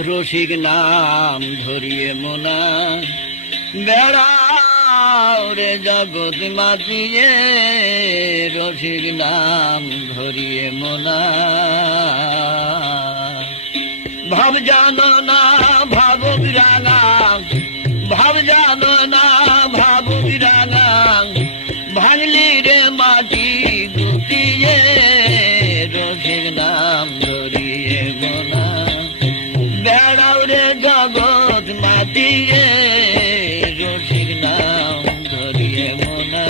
রসিক নাম ধরিয়ে মোনা বেড়াও রে জগৎ মাতিয়ে রসিক নাম ধরিয়ে মোনা ভাব জানো না ভাব বিরাঙা ভাব জানো না ভাব বিরাঙা ভাঙলি রে মাটি গুটিয়ে রসিক নাম ধরিয়ে মোনা বেড়াও রে জগৎ মাতিয়ে রসিক নাম ধরিয়ে মোনা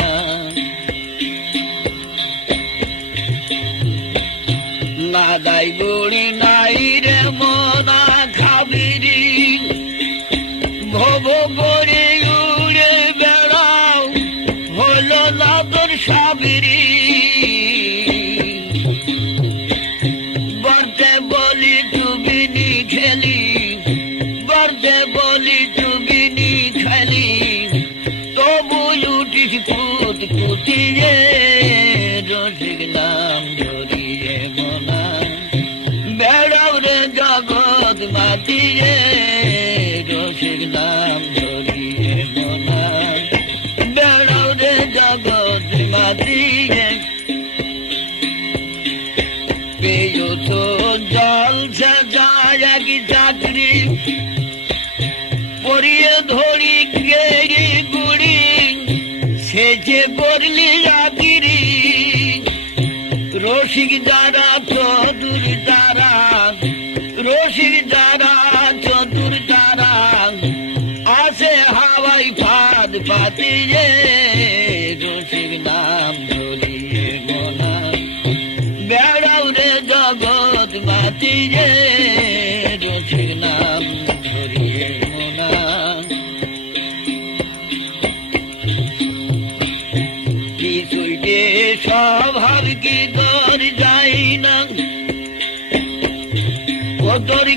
না দাই বুড়ি নাই রে মোনা খাবিরি ভব করে উড়ে বেড়াও হলো না তোর সাবিরি বর্তে বলি চুবিনি খেলি বর্তে বলি চুবিনি খেলি তবু লুটিস কুত কুটিয়ে রসিক নাম ধরিয়ে মোনা বেড়াও রে জগৎ মাতিয়ে রসিক নাম ধরিয়ে মোনা বেড়াও রে জগৎ মাতিয়ে পেয়ে তো জল যায় কি চাকরি পরিয়ে ধরি গেড়ি গুড়ি সেচে করলি চাকরি রসিক যারা চতুর তারা রসিক যারা চতুর তারা আসে হাওয়াই ফাঁদ পাতিয়ে রসিক নাম ধরিয়ে মোনা বেড়াও রে জগৎ মাতিয়ে রসিক নাম ধরিয়ে মোনা কিছুতে স্বভাব কি তোর যাই না ও তোর